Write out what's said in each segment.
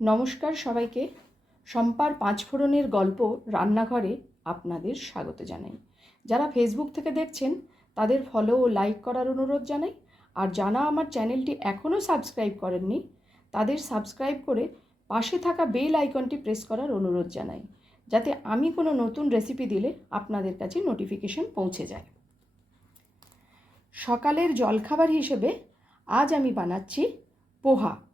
নমস্কার সবাইকে। সম্পার পাঁচফোড়নের গল্প রান্নাঘরে আপনাদের স্বাগত জানাই। যারা ফেসবুক থেকে দেখছেন, তাদের ফলো ও লাইক করার অনুরোধ জানাই। আর যারা আমার চ্যানেলটি এখনও সাবস্ক্রাইব করেননি, তাদের সাবস্ক্রাইব করে পাশে থাকা বেল আইকনটি প্রেস করার অনুরোধ জানাই। যাতে আমি কোনো নতুন রেসিপি দিলে আপনাদের কাছে নোটিফিকেশন পৌঁছে যায়। সকালের জলখাবার হিসেবে আজ আমি বানাচ্ছি পোহা।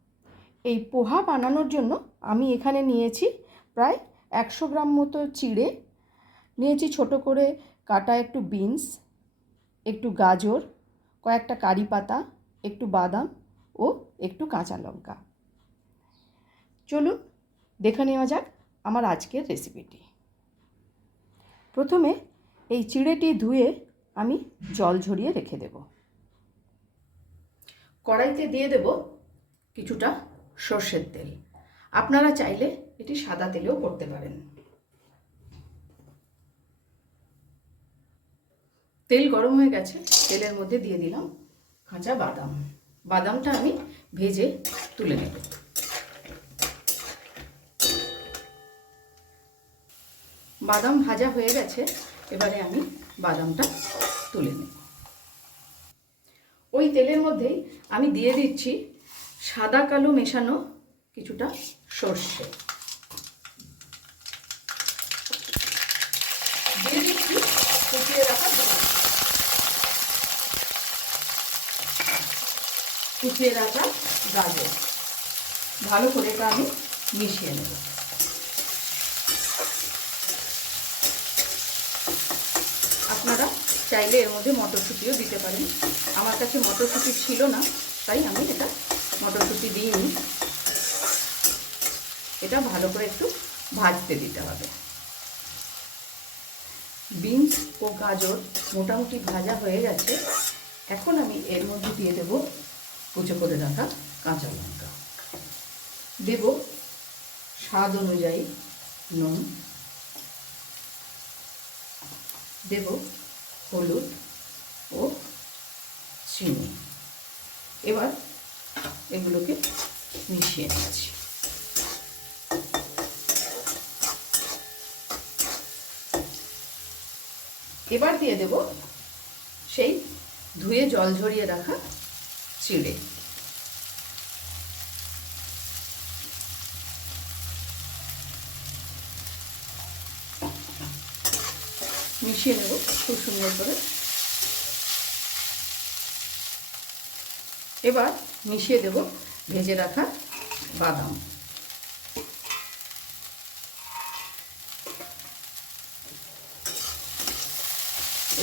এই পোহা বানানোর জন্য আমি এখানে নিয়েছি প্রায় একশো গ্রাম মতো চিড়ে। নিয়েছি ছোট করে কাটা একটু বিনস, একটু গাজর, কয়েকটা কারি পাতা, একটু বাদাম ও একটু কাঁচা লঙ্কা। চলুন দেখে নেওয়া যাক আমার আজকের রেসিপিটি। প্রথমে এই চিড়েটি ধুয়ে আমি জল ঝরিয়ে রেখে দেব। কড়াইতে দিয়ে দেব কিছুটা সর্ষের তেল। আপনারা চাইলে এটি সাদা তেলেও করতে পারেন। তেল গরম হয়ে গেছে, তেলের মধ্যে দিয়ে দিলাম কাঁচা বাদাম। বাদামটা আমি ভেজে তুলে নেব। বাদাম ভাজা হয়ে গেছে, এবারে আমি বাদামটা তুলে নেব। ওই তেলের মধ্যেই আমি দিয়ে দিচ্ছি সাদা কালো মেশানো কিছুটা সর্ষে। কুচিয়ে রাখা গাজর। ভালো করে এটা আমি মিশিয়ে নেব। আপনারা চাইলে এর মধ্যে মটরশুঁটিও দিতে পারেন। আমার কাছে মটরশুঁটি ছিল না, তাই আমি এটা মটরশুঁটি দিইনি। এটা ভালো করে একটু ভাজতে দিতে হবে। বিনস ও গাজর মোটামুটি ভাজা হয়ে গেছে। এখন আমি এর মধ্যে দিয়ে দেব কুচো করে রাখা কাঁচা লঙ্কা। দেব স্বাদ অনুযায়ী নুন। দেব হলুদ ও চিনি। এবার এগুলোকে মিশিয়ে নিচ্ছি। এবার দিয়ে দেব সেই ধুয়ে জল ঝরিয়ে রাখা চিড়ে। মিশিয়ে নেব খুব সুন্দর করে। এবার মিশিয়ে দেব ভেজে রাখা বাদাম।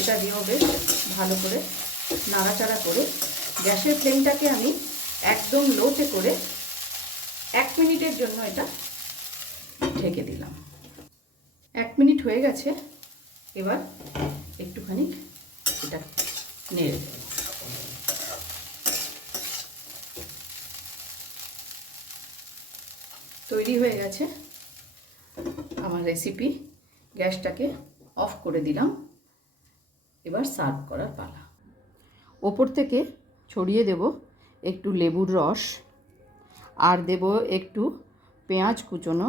এটা দিয়েও বেশ ভালো করে নাড়াচাড়া করে গ্যাসের ফ্লেমটাকে আমি একদম লোতে করে এক মিনিটের জন্য এটা ঢেকে দিলাম। এক মিনিট হয়ে গেছে, এবার একটুখানি এটা নেড়ে দেব। তৈরি হয়ে গেছে। আমার রেসিপি গ্যাসটাকে অফ করে দিলাম। এবার সার্ভ করার পালা। ওপর থেকে ছড়িয়ে দেব একটু লেবুর রস আর দেব একটু পেঁয়াজ কুচোনো।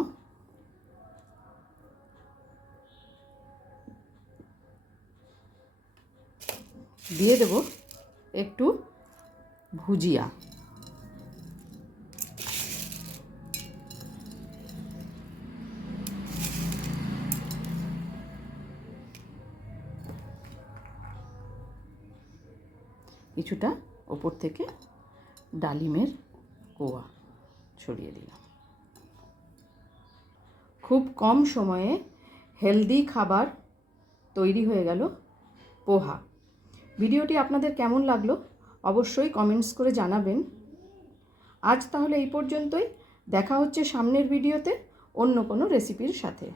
দিয়ে দেব একটু ভুজিয়া। কিছুটা ওপর থেকে ডালিমের কোয়া ছড়িয়ে দিলাম। খুব কম সময়ে হেলদি খাবার তৈরি হয়ে গেল পোহা। ভিডিওটি আপনাদের কেমন লাগল অবশ্যই কমেন্টস করে জানাবেন। আজ তাহলে এই পর্যন্তই। দেখা হচ্ছে সামনের ভিডিওতে অন্য কোনো রেসিপির সাথে।